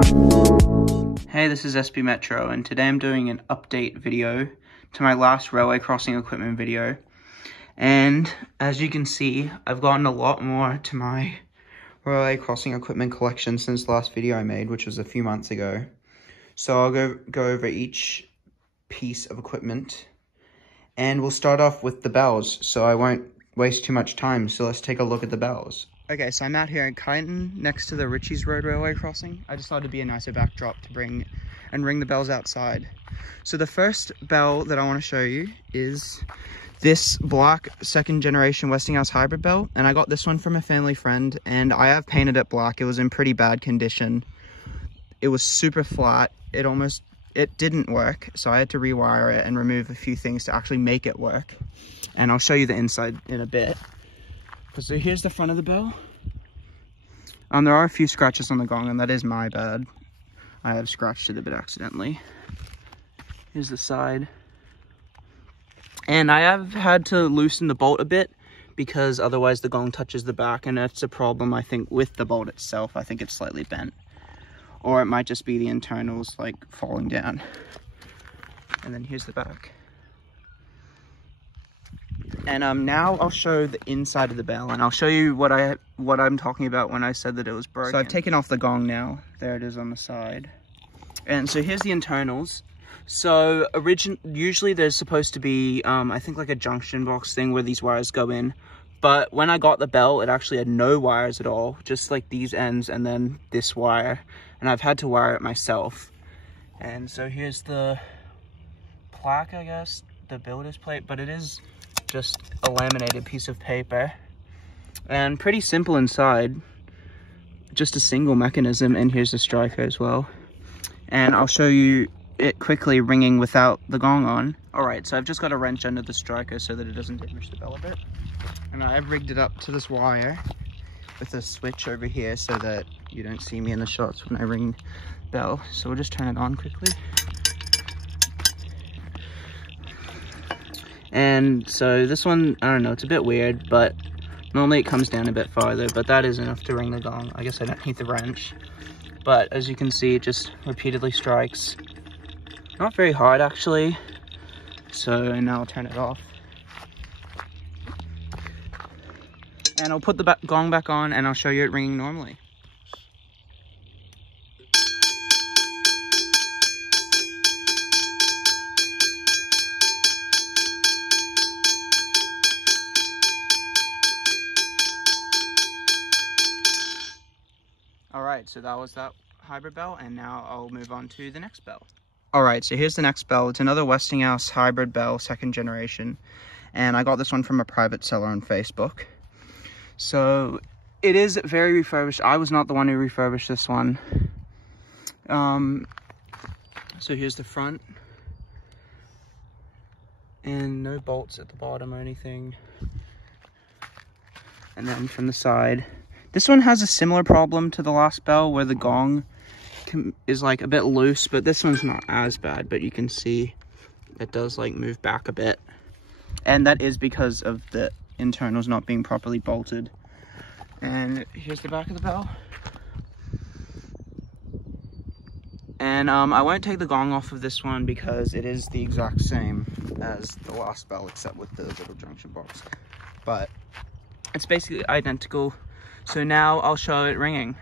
Hey, this is SB Metro, and today I'm doing an update video to my last railway crossing equipment video. And as you can see, I've gotten a lot more to my railway crossing equipment collection since the last video I made, which was a few months ago. So I'll go over each piece of equipment, and we'll start off with the bells, so I won't waste too much time. So let's take a look at the bells. Okay, so I'm out here in Kyneton, next to the Ritchies Rd railway crossing. I just thought it'd be a nicer backdrop to bring and ring the bells outside. So the first bell that I want to show you is this black second generation Westinghouse Hybrid bell, and I got this one from a family friend, and I have painted it black. It was in pretty bad condition. It was super flat. It didn't work, so I had to rewire it and remove a few things to actually make it work. And I'll show you the inside in a bit. So here's the front of the bell. There are a few scratches on the gong, and that is my bad. I have scratched it a bit accidentally. Here's the side. And I have had to loosen the bolt a bit because otherwise the gong touches the back, and that's a problem, I think, with the bolt itself. I think it's slightly bent. Or it might just be the internals like falling down. And then here's the back. And now I'll show the inside of the bell, and I'll show you what I'm talking about when I said that it was broken. So I've taken off the gong now. There it is on the side. And so here's the internals. So usually there's supposed to be, I think like a junction box thing where these wires go in. But when I got the bell, it actually had no wires at all, just like these ends and then this wire. And I've had to wire it myself. And so here's the plaque, I guess, the builder's plate, but it is just a laminated piece of paper. And pretty simple inside, just a single mechanism, and here's the striker as well. And I'll show you it quickly ringing without the gong on. Alright, so I've just got a wrench under the striker so that it doesn't damage the bell a bit. And I've rigged it up to this wire with a switch over here so that you don't see me in the shots when I ring bell. So we'll just turn it on quickly. And so this one, I don't know, it's a bit weird, but normally it comes down a bit farther, but that is enough to ring the gong. I guess I don't need the wrench. But as you can see, it just repeatedly strikes. Not very hard, actually. So now I'll turn it off. And I'll put the gong back on, and I'll show you it ringing normally. Alright, so that was that hybrid bell, and now I'll move on to the next bell. Alright, so here's the next bell. It's another Westinghouse hybrid bell, second generation. And I got this one from a private seller on Facebook. So it is very refurbished. I was not the one who refurbished this one. So here's the front. And no bolts at the bottom or anything. And then from the side. This one has a similar problem to the last bell where the gong is like a bit loose, but this one's not as bad, but you can see it does like move back a bit. And that is because of the internals not being properly bolted. And here's the back of the bell. And I won't take the gong off of this one because it is the exact same as the last bell except with the little junction box. But it's basically identical. So now I'll show it ringing.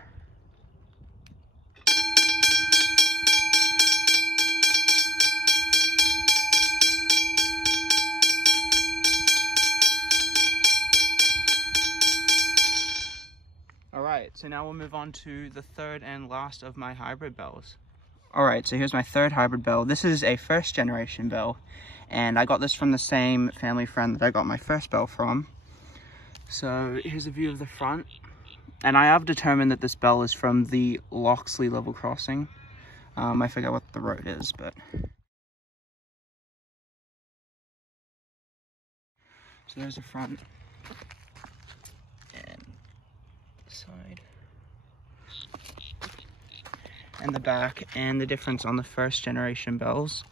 Alright, so now we'll move on to the third and last of my hybrid bells. Alright, so here's my third hybrid bell. This is a first generation bell, and I got this from the same family friend that I got my first bell from. So here's a view of the front. And I have determined that this bell is from the Loxley level crossing. I forget what the road is, but... So there's the front. And the side. And the back. And the difference on the first generation bells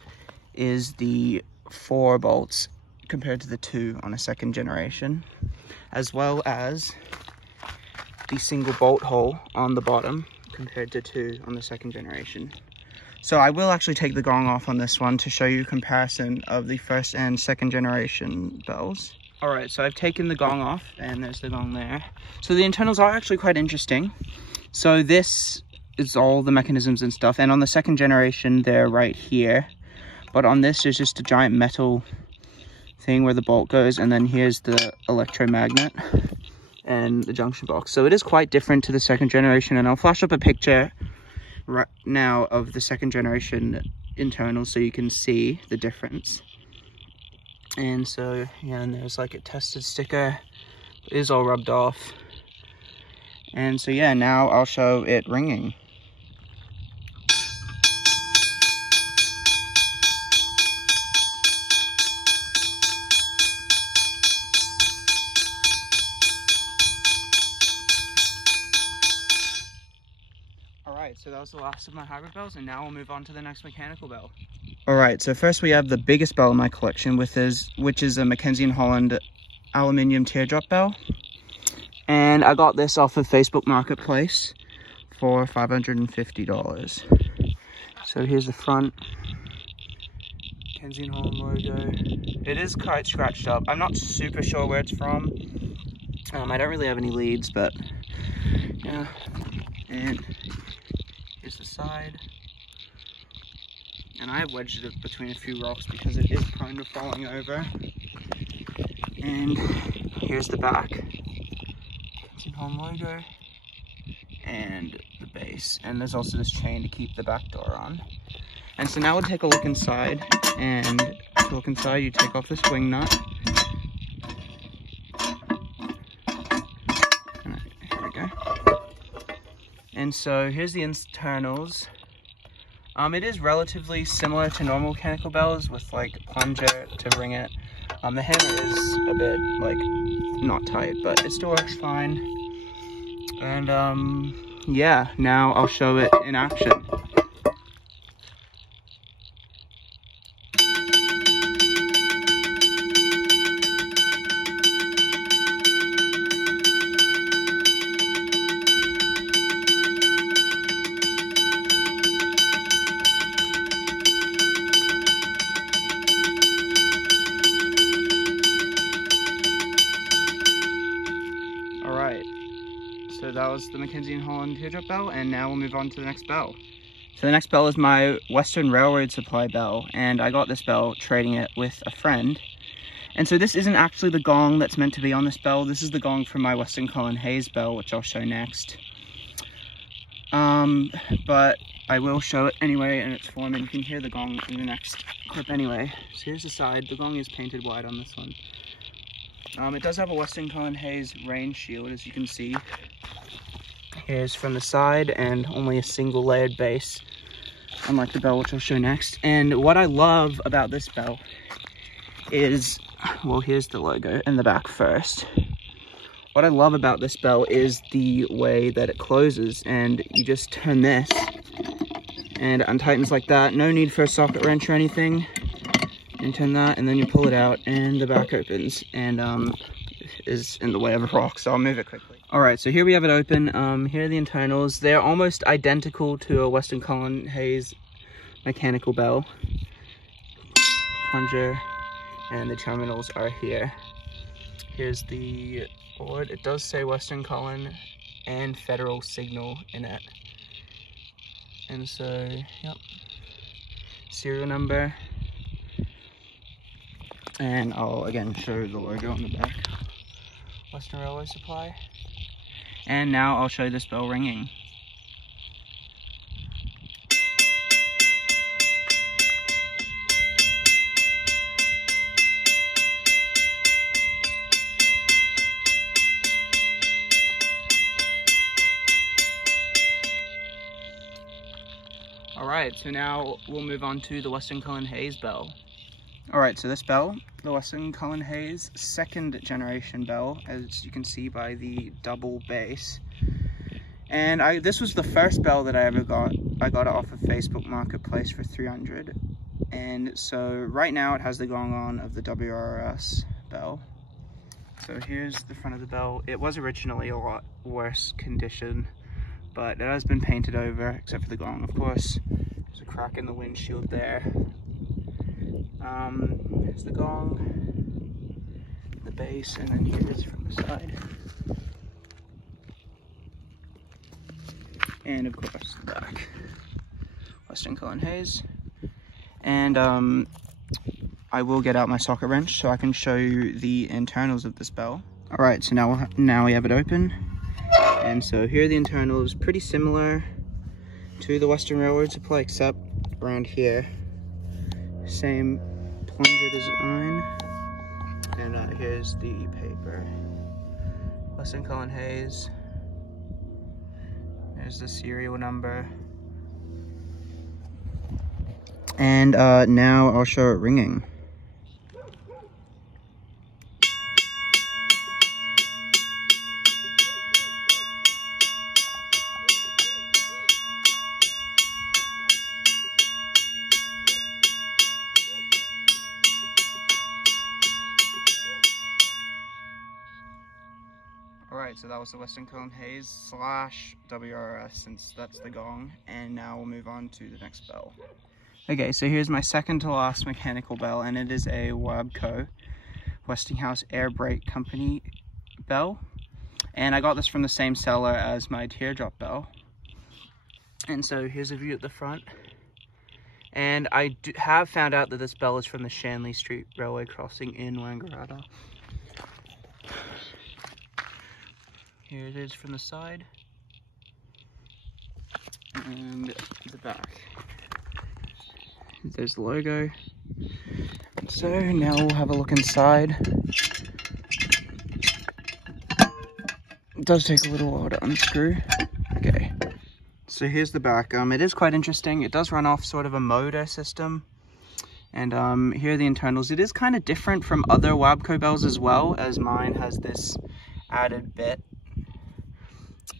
is the 4 bolts compared to the 2 on a second generation. As well as the single bolt hole on the bottom compared to 2 on the second generation. So I will actually take the gong off on this one to show you a comparison of the first and second generation bells. Alright, so I've taken the gong off, and there's the gong there. So the internals are actually quite interesting. So this is all the mechanisms and stuff, and on the second generation they're right here. But on this there's just a giant metal thing where the bolt goes, and then here's the electromagnet and the junction box. So it is quite different to the second generation, and I'll flash up a picture right now of the second generation internals so you can see the difference. And so yeah, and there's like a tested sticker. It is all rubbed off. And so yeah, now I'll show it ringing. Alright, so that was the last of my hybrid bells, and now we'll move on to the next mechanical bell. Alright, so first we have the biggest bell in my collection, which is a Mackenzie & Holland aluminium teardrop bell. And I got this off of Facebook Marketplace for $550. So here's the front, Mackenzie & Holland logo. It is quite scratched up. I'm not super sure where it's from. I don't really have any leads, but yeah. And here's the side. And I have wedged it between a few rocks because it is prone to falling over. And here's the back. Mackenzie & Holland logo. And the base. And there's also this chain to keep the back door on. And so now we'll take a look inside. And to look inside, you take off this wing nut. Here we go. And so here's the internals. It is relatively similar to normal mechanical bells with like a plunger to ring it. The hammer is a bit like not tight, but it still works fine. And yeah, now I'll show it in action. So that was the Mackenzie & Holland teardrop bell, and now we'll move on to the next bell. So the next bell is my Western Railroad Supply bell, and I got this bell trading it with a friend. And so this isn't actually the gong that's meant to be on this bell. This is the gong from my Westinghouse bell, which I'll show next. But I will show it anyway in its form, and you can hear the gong in the next clip anyway. So here's the side. The gong is painted white on this one. It does have a Westinghouse range shield, as you can see. Here's from the side, and only a single layered base, unlike the bell, which I'll show next. And what I love about this bell is, well, here's the logo in the back first. What I love about this bell is the way that it closes, and you just turn this, and it untightens like that. No need for a socket wrench or anything. And turn that, and then you pull it out, and the back opens, and is in the way of a rock, so I'll move it quickly. Alright, so here we have it open. Here are the internals. They're almost identical to a Westinghouse mechanical bell. Plunger, and the terminals are here. Here's the board. It does say Westinghouse and Federal Signal in it. And so, yep. Serial number. And I'll again show the logo on the back. Western Railway Supply. And now I'll show this bell ringing. Alright, so now we'll move on to the Westinghouse bell. Alright, so this bell, the Westinghouse second generation bell, as you can see by the double base. And this was the first bell that I ever got. I got it off of Facebook Marketplace for $300. And so right now it has the gong on of the WRRS Bell. So here's the front of the bell. It was originally a lot worse condition, but it has been painted over, except for the gong, of course. There's a crack in the windshield there. Here's the gong, the base, and then here's from the side. And of course, the back. Westinghouse. And I will get out my socket wrench so I can show you the internals of this bell. Alright, so now we have it open. And so here are the internals, pretty similar to the Western Railroad supply, except around here. Same plunger design. And here's the paper. Westinghouse. There's the serial number. And now I'll show it ringing. Alright, so that was the Westinghouse / WRRS, since that's the gong, and now we'll move on to the next bell. Okay, so here's my second to last mechanical bell, and it is a WABCO, Westinghouse Air Brake Company bell. And I got this from the same seller as my Teardrop bell. And so here's a view at the front. And I have found out that this bell is from the Shanley Street Railway crossing in Wangaratta. Here it is from the side. And the back. There's the logo. So now we'll have a look inside. It does take a little while to unscrew. Okay. So here's the back. It is quite interesting. It does run off sort of a motor system. And here are the internals. It is kind of different from other WABCO bells as well, as mine has this added bit.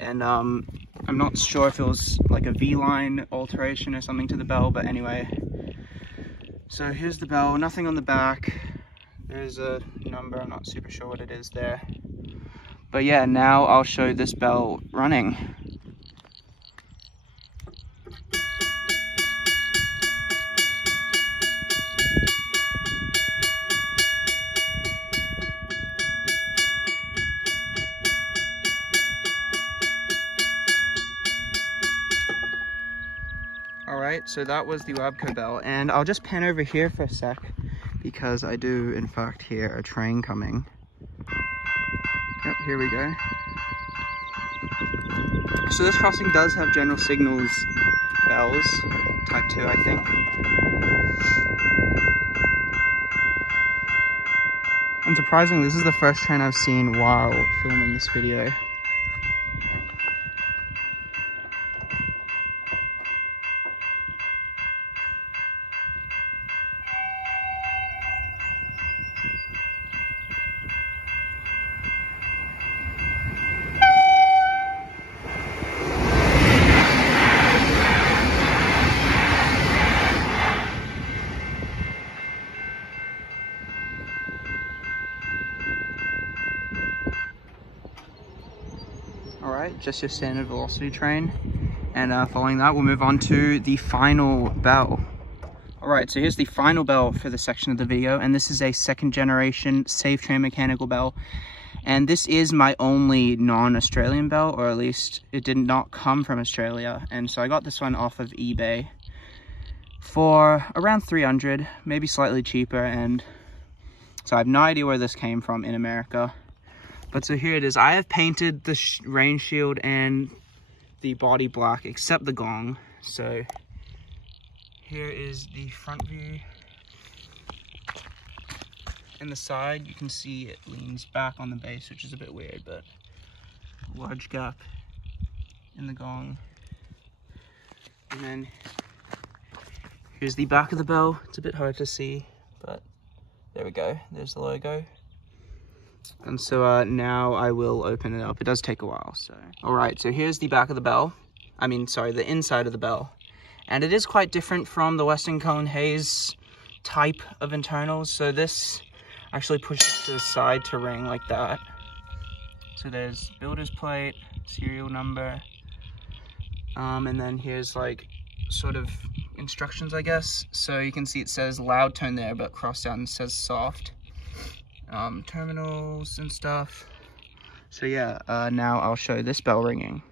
And I'm not sure if it was like a V-line alteration or something to the bell, but anyway. So here's the bell, nothing on the back. There's a number, I'm not super sure what it is there. But yeah, now I'll show this bell running. Alright, so that was the WABCO bell, and I'll just pan over here for a sec, because I do in fact hear a train coming. Yep, here we go. So this crossing does have general signals bells, type 2 I think. And surprisingly, this is the first train I've seen while filming this video. Alright, just your standard velocity train. And following that, we'll move on to the final bell. Alright, so here's the final bell for this section of the video, and this is a second generation Safetran mechanical bell. And this is my only non-Australian bell, or at least it did not come from Australia. And so I got this one off of eBay for around 300, maybe slightly cheaper, and so I have no idea where this came from in America. But so here it is. I have painted the rain shield and the body black, except the gong. So here is the front view. In the side, you can see it leans back on the base, which is a bit weird, but large gap in the gong. And then here's the back of the bell. It's a bit hard to see, but there we go. There's the logo. And so now I will open it up. It does take a while, so. All right, so here's the back of the bell. The inside of the bell. And it is quite different from the Westinghouse type of internals. So this actually pushes to the side to ring like that. So there's builder's plate, serial number, And then here's like sort of instructions, I guess. So you can see it says loud tone there, but crossed out and says soft. Terminals and stuff. So yeah, now I'll show this bell ringing.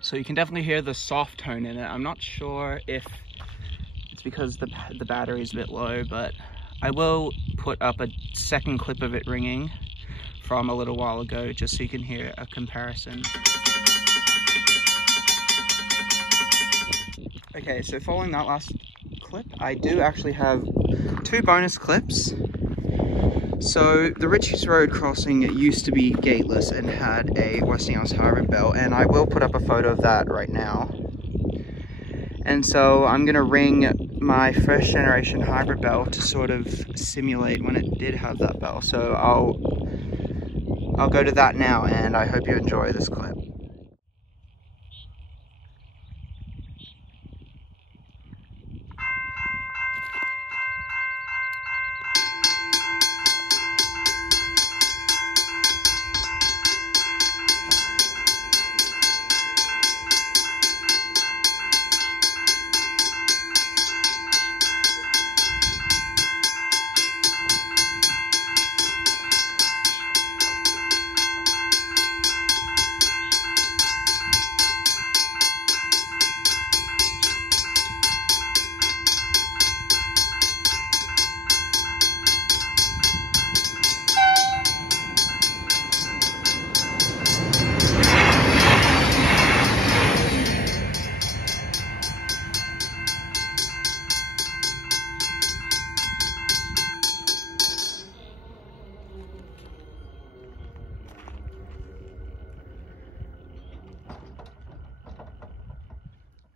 So you can definitely hear the soft tone in it. I'm not sure if it's because the battery is a bit low, but I will put up a second clip of it ringing from a little while ago, just so you can hear a comparison. Okay, so following that last clip, I do actually have two bonus clips. So the Ritchies Road crossing used to be gateless and had a Westinghouse Hybrid bell, and I will put up a photo of that right now. And so I'm gonna ring my first generation hybrid bell to sort of simulate when it did have that bell. So I'll go to that now, and I hope you enjoy this clip.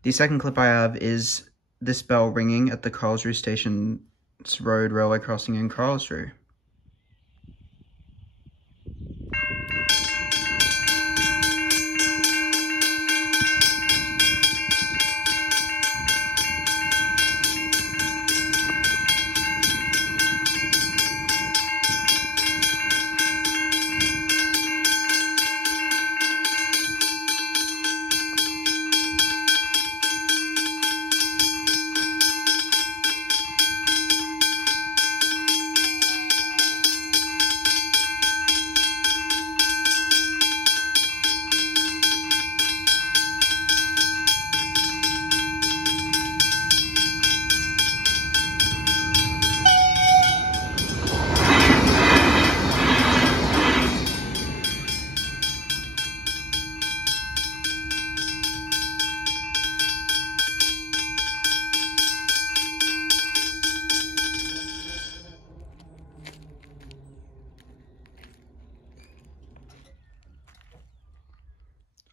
The second clip I have is this bell ringing at the Carlsruhe Station's Road railway crossing in Carlsruhe.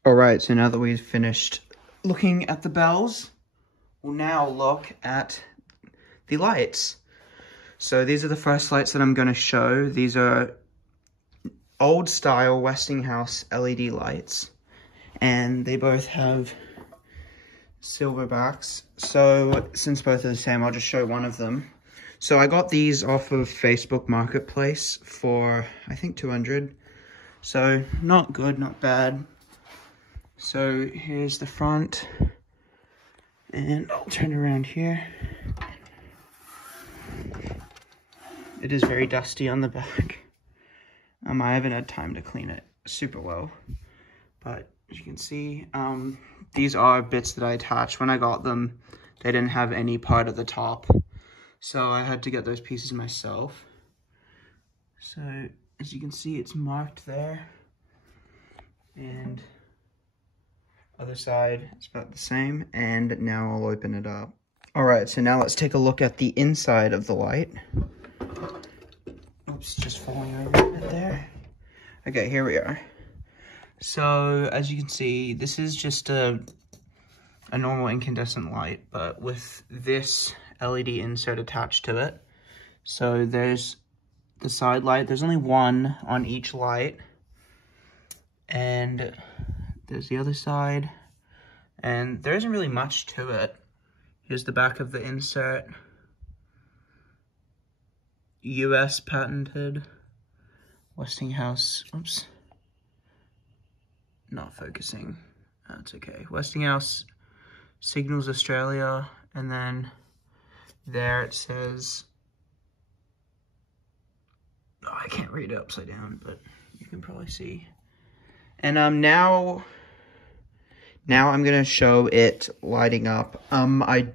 Alright, so now that we've finished looking at the bells, we'll now look at the lights. So these are the first lights that I'm going to show. These are old style Westinghouse LED lights, and they both have silver backs. So since both are the same, I'll just show one of them. So I got these off of Facebook Marketplace for, I think, 200. So not good, not bad. So here's the front, and I'll turn around here. It is very dusty on the back. I haven't had time to clean it super well, but as you can see, these are bits that I attached. When I got them, they didn't have any part at the top, so I had to get those pieces myself. So as you can see, it's marked there, and other side, it's about the same, and now I'll open it up. Alright, so now let's take a look at the inside of the light. Oops, just falling over a bit there. Okay, here we are. So, as you can see, this is just a normal incandescent light, but with this LED insert attached to it. So there's the side light. There's only one on each light. And there's the other side. And there isn't really much to it. Here's the back of the insert. US patented. Westinghouse, oops. Not focusing. That's okay. Westinghouse Signals Australia. And then there it says, oh, I can't read it upside down, but you can probably see. And now I'm gonna show it lighting up. I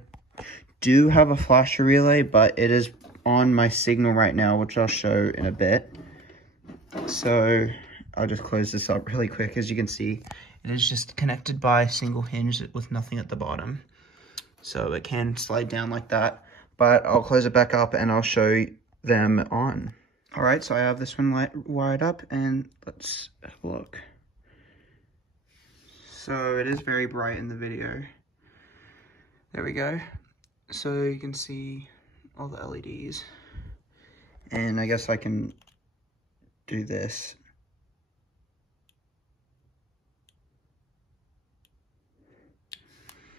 do have a flasher relay, but it is on my signal right now, which I'll show in a bit. So I'll just close this up really quick. As you can see, it is just connected by a single hinge with nothing at the bottom. So it can slide down like that, but I'll close it back up and I'll show them on. All right, so I have this one wired up and let's have a look. So it is very bright in the video. There we go. So you can see all the LEDs. And I guess I can do this.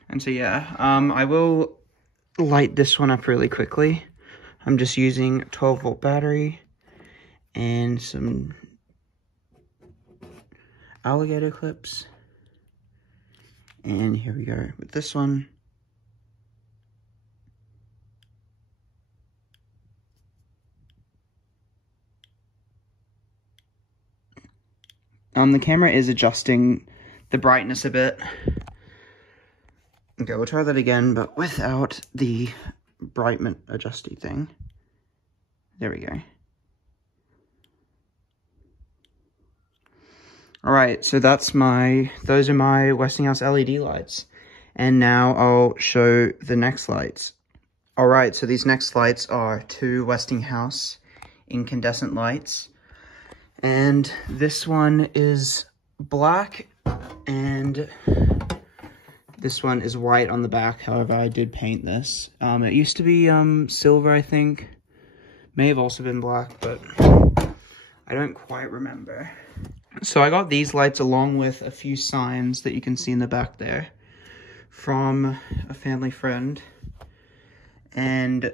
And so yeah, I will light this one up really quickly. I'm just using a 12-volt battery and some alligator clips. And here we go with this one. The camera is adjusting the brightness a bit. Okay, we'll try that again, but without the brightness adjusting thing. There we go. All right, so those are my Westinghouse LED lights. And now I'll show the next lights. All right, so these next lights are two Westinghouse incandescent lights. And this one is black and this one is white on the back. However, I did paint this. It used to be silver, I think. May have also been black, but I don't quite remember. So I got these lights along with a few signs that you can see in the back there from a family friend. And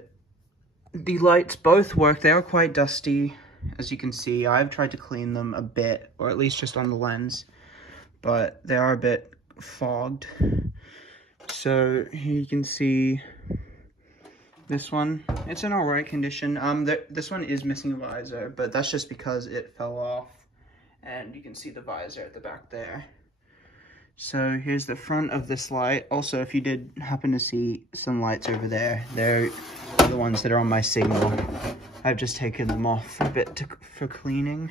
the lights both work. They are quite dusty, as you can see. I've tried to clean them a bit, or at least just on the lens, but they are a bit fogged. So here you can see this one. It's in alright condition. This one is missing a visor, but that's just because it fell off. And you can see the visor at the back there. So here's the front of this light. Also, if you did happen to see some lights over there, they're the ones that are on my signal. I've just taken them off for a bit for cleaning.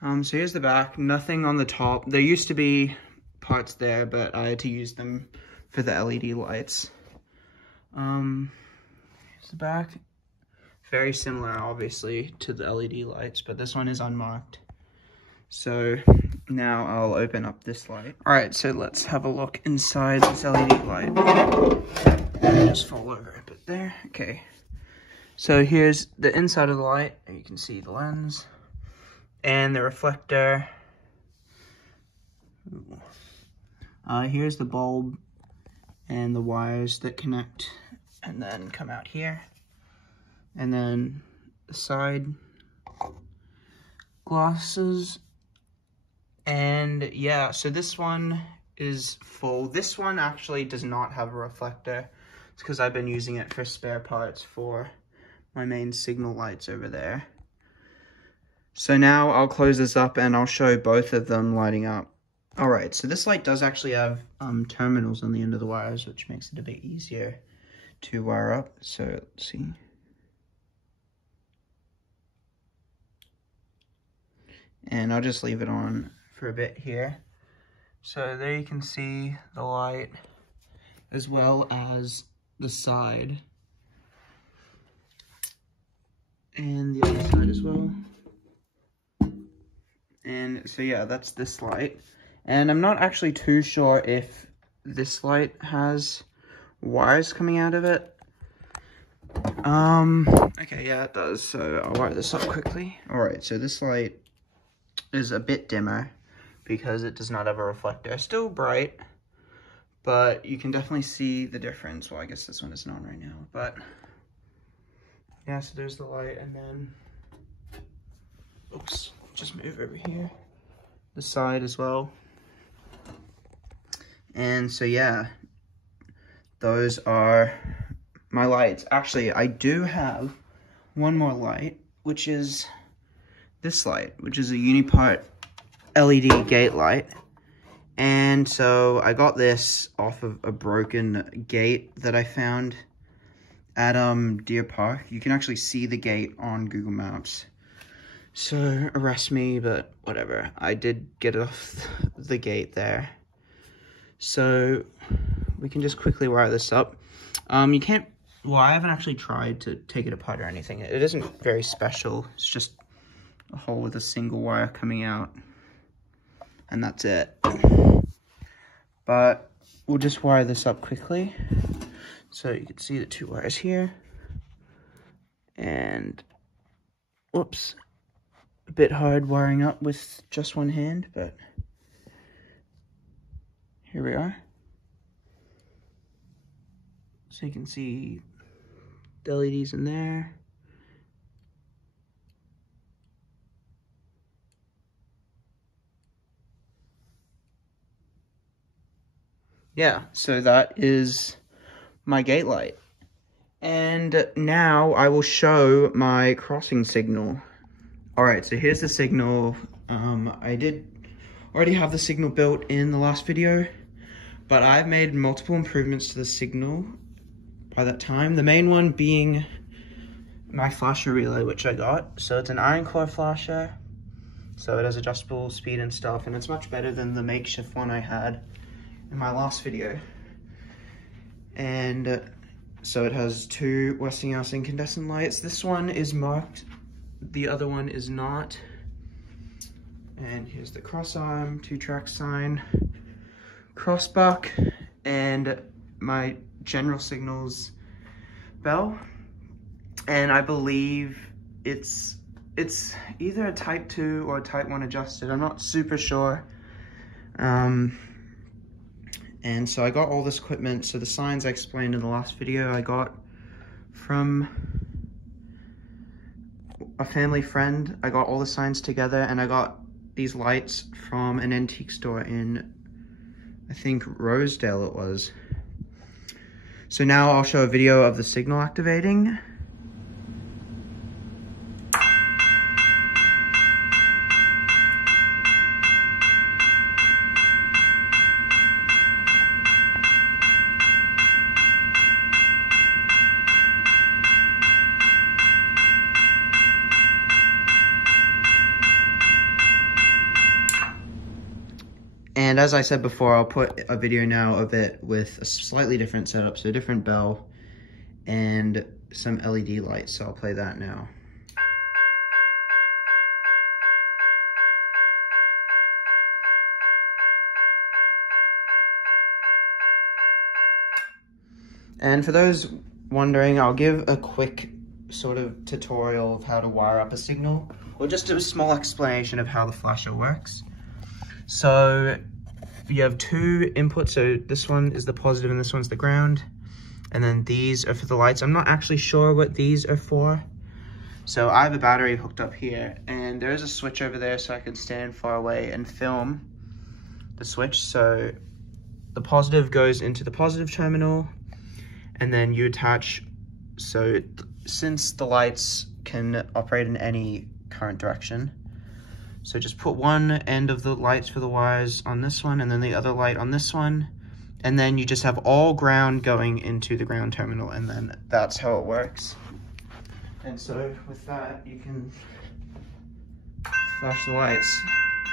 So here's the back. Nothing on the top. There used to be parts there, but I had to use them for the LED lights. Here's the back. Very similar, obviously, to the LED lights, but this one is unmarked. So now I'll open up this light. All right, so let's have a look inside this LED light. Just fall over a bit there. Okay. So here's the inside of the light. You can see the lens and the reflector. Here's the bulb and the wires that connect and then come out here. And then the side glasses. And yeah, so this one is full. This one actually does not have a reflector. It's because I've been using it for spare parts for my main signal lights over there. So now I'll close this up and I'll show both of them lighting up. All right, so this light does actually have terminals on the end of the wires, which makes it a bit easier to wire up. So let's see. And I'll just leave it on for a bit here. So there you can see the light as well as the side and the other side as well. And so yeah, that's this light. And I'm not actually too sure if this light has wires coming out of it. Okay, yeah, it does. So I'll wire this up quickly. Alright, so this light is a bit dimmer because it does not have a reflector. Still bright, but you can definitely see the difference. Well, I guess this one isn't on right now, but yeah, so there's the light, and then, oops, just move over here. The side as well. And so yeah, those are my lights. Actually, I do have one more light, which is this light, which is a Unipart LED gate light. And so I got this off of a broken gate that I found at Deer Park. You can actually see the gate on Google Maps. So arrest me, but whatever. I did get it off the gate there. So we can just quickly wire this up. You can't, well, I haven't actually tried to take it apart or anything. It isn't very special. It's just a hole with a single wire coming out, and that's it. But we'll just wire this up quickly. So you can see the two wires here. And, whoops, a bit hard wiring up with just one hand, but here we are. So you can see the LEDs in there. Yeah, so that is my gate light. And now I will show my crossing signal. Alright, so here's the signal. I did already have the signal built in the last video, but I've made multiple improvements to the signal by that time. The main one being my flasher relay, which I got. So it's an iron core flasher, so it has adjustable speed and stuff, and it's much better than the makeshift one I had in my last video. And so it has two Westinghouse incandescent lights. This one is marked, the other one is not. And here's the cross arm, 2-track sign, cross buck, and my general signals bell. And I believe it's either a type 2 or a type 1 adjusted. I'm not super sure. And so I got all this equipment. So the signs I explained in the last video I got from a family friend. I got all the signs together, and I got these lights from an antique store in, I think, Rosedale it was. So now I'll show a video of the signal activating. And as I said before, I'll put a video now of it with a slightly different setup, so a different bell and some LED lights, so I'll play that now. And for those wondering, I'll give a quick sort of tutorial of how to wire up a signal, or just a small explanation of how the flasher works. So you have two inputs, so this one is the positive and this one's the ground, and then these are for the lights. I'm not actually sure what these are for. So I have a battery hooked up here, and there's a switch over there so I can stand far away and film the switch. So the positive goes into the positive terminal, and then you attach, so since the lights can operate in any current direction, so just put one end of the lights for the wires on this one, and then the other light on this one, and then you just have all ground going into the ground terminal, and then that's how it works. And so with that, you can flash the lights.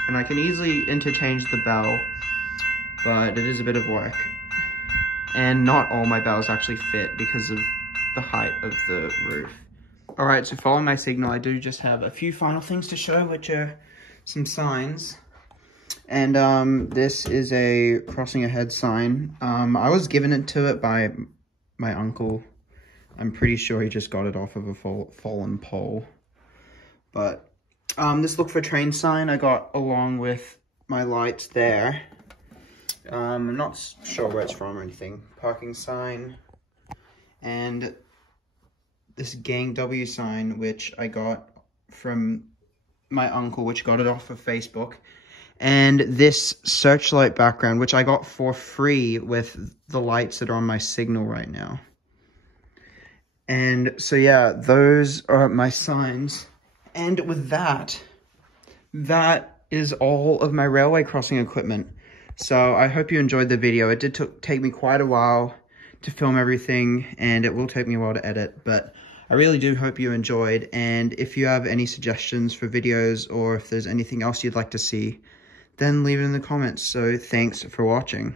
And I can easily interchange the bell, but it is a bit of work. And not all my bells actually fit because of the height of the roof. Alright, so following my signal, I do just have a few final things to show, which are some signs. And this is a crossing ahead sign. I was given it to it by my uncle I'm pretty sure he just got it off of a fallen pole. But this look for train sign I got along with my lights there. I'm not sure where it's from or anything. Parking sign. And this Gang W sign, which I got from my uncle, which got it off of Facebook. And this searchlight background, which I got for free with the lights that are on my signal right now. And so yeah, those are my signs. And with that is all of my railway crossing equipment. So I hope you enjoyed the video. It did take me quite a while to film everything, and it will take me a while to edit, but I really do hope you enjoyed. And if you have any suggestions for videos, or if there's anything else you'd like to see, then leave it in the comments. So thanks for watching.